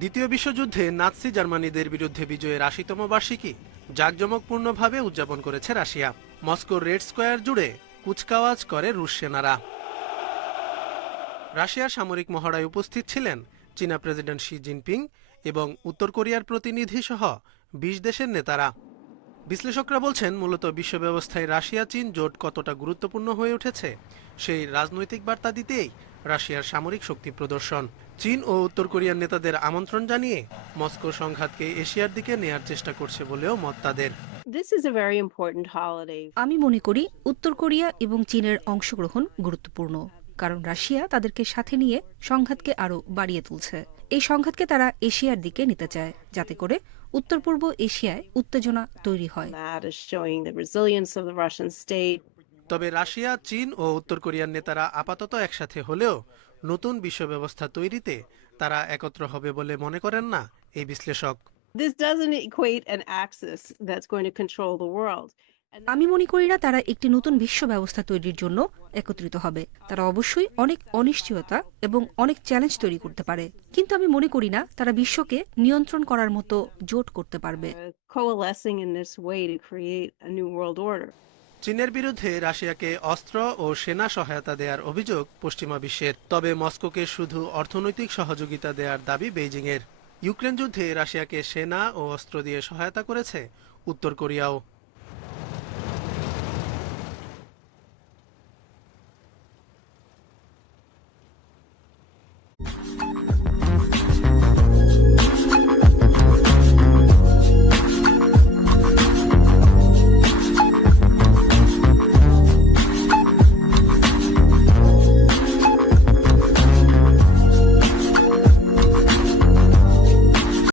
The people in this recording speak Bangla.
দ্বিতীয় বিশ্বযুদ্ধে নাৎসি জার্মানিদের বিরুদ্ধে বিজয়ের আশিতম বার্ষিকী জাঁকজমকপূর্ণভাবে উদযাপন করেছে রাশিয়া। মস্কোর রেড স্কোয়ার জুড়ে কুচকাওয়াজ করে রুশ সেনারা। রাশিয়ার সামরিক মহড়ায় উপস্থিত ছিলেন চীনা প্রেসিডেন্ট শি জিনপিং এবং উত্তর কোরিয়ার প্রতিনিধি সহ বিশ দেশের নেতারা। বিশ্লেষকরা বলছেন, মূলত বিশ্ব ব্যবস্থায় রাশিয়া চীন জোট কতটা গুরুত্বপূর্ণ হয়ে উঠেছে সেই রাজনৈতিক বার্তা দিতেই রাশিয়ার সামরিক শক্তি প্রদর্শন। চীন ও উত্তর কোরিয়ার নেতাদের আমন্ত্রণ জানিয়ে মস্কো সংঘাতকে এশিয়ার দিকে নেয়ার চেষ্টা করছে বলেও মত তাদের। This is a very important holiday. আমি মনে করি উত্তর কোরিয়া এবং চীনের অংশগ্রহণ গুরুত্বপূর্ণ কারণ রাশিয়া তাদেরকে সাথে নিয়ে সংঘাতকে আরও বাড়িয়ে তুলছে। এই সংঘাতকে তারা এশিয়ার দিকে নিতে চায় যাতে করে উত্তর পূর্ব এশিয়ায় উত্তেজনা তৈরি হয়। তবে রাশিয়া চীন ও উত্তর কোরিয়ার নেতারা আপাতত একসাথে হলেও নতুন বিশ্ব ব্যবস্থা তৈরিতে তারা একত্র হবে বলে মনে করেন না এই বিশ্লেষক। This doesn't equate an axis that's going to control the world. আমি মনে করি না তারা একটি নতুন বিশ্ব ব্যবস্থা তৈরির জন্য একত্রিত হবে। তারা অবশ্যই অনেক অনিশ্চয়তা এবং অনেক চ্যালেঞ্জ তৈরি করতে পারে। কিন্তু আমি মনে করি না তারা বিশ্বকে নিয়ন্ত্রণ করার মতো জোট করতে পারবে। চীনের বিরুদ্ধে রাশিয়াকে অস্ত্র ও সেনা সহায়তা দেওয়ার অভিযোগ পশ্চিমা বিশ্বের। তবে মস্কোকে শুধু অর্থনৈতিক সহযোগিতা দেওয়ার দাবি বেইজিংয়ের। ইউক্রেন যুদ্ধে রাশিয়াকে সেনা ও অস্ত্র দিয়ে সহায়তা করেছে উত্তর কোরিয়াও।